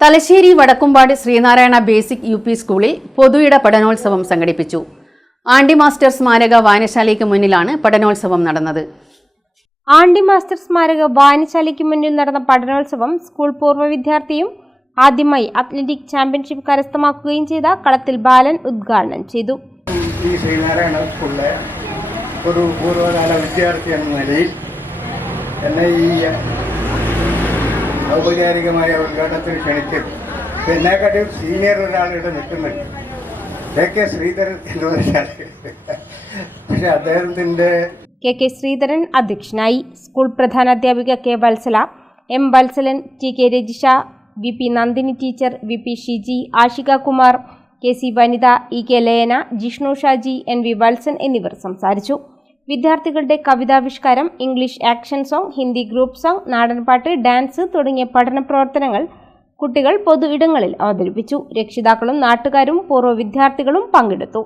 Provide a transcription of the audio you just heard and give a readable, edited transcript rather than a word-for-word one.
Thalassery Vadakkumpad Sreenarayana basic U P സ്കൂളിൽ പൊതുയിട പഠനോത്സവം സംഘടിപ്പിച്ചു. ആണ്ടി മാസ്റ്റർ സ്മാരക വായനശാലയ്ക്ക് മുന്നിലാണ് പഠനോത്സവം നടന്നത്. ആണ്ടി മാസ്റ്റർ സ്മാരക വായനശാലയ്ക്ക് മുന്നിൽ നടന്ന പഠനോത്സവം സ്കൂൾ പൂർവ്വ വിദ്യാർത്ഥിയും ആദ്യമായി അത്ലറ്റിക് ചാമ്പ്യൻഷിപ്പ് കരസ്ഥമാക്കുകയും ചെയ്ത കളത്തിൽ ബാലൻ ഉദ്ഘാടനം ചെയ്തു. ഈ ശ്രീനാരായണ സ്കൂളിലെ ഒരു പൂർവ്വകാല വിദ്യാർത്ഥി എന്ന നിലയിൽ എന്നെ ഈ ഔപചാരികമായ ഉദ്ഘാടനത്തിന് ക്ഷണിച്ചത് എന്നെക്കാട്ടും സീനിയർ ഒരാളിവിടെ നിൽക്കുന്നുണ്ട്, കെ ശ്രീധരൻ എന്ന് പറഞ്ഞാൽ. പക്ഷെ അദ്ദേഹത്തിൻ്റെ കെ ശ്രീധരൻ അധ്യക്ഷനായി. സ്കൂൾ പ്രധാനാധ്യാപിക K Valsala, M Valsalan, T Rajisha, V Nandini teacher, V Shiji, Ashika Kumar, K Vanitha, K Layana, Jishnu Shaji, V Valsan എന്നിവർ സംസാരിച്ചു. വിദ്യാർത്ഥികളുടെ കവിതാവിഷ്കാരം, English action song, Hindi group song, നാടൻപാട്ട്, ഡാൻസ് തുടങ്ങിയ പഠന പ്രവർത്തനങ്ങൾ കുട്ടികൾ പൊതു ഇടങ്ങളിൽ അവതരിപ്പിച്ചു. രക്ഷിതാക്കളും നാട്ടുകാരും പൂർവ്വ വിദ്യാർത്ഥികളും പങ്കെടുത്തു.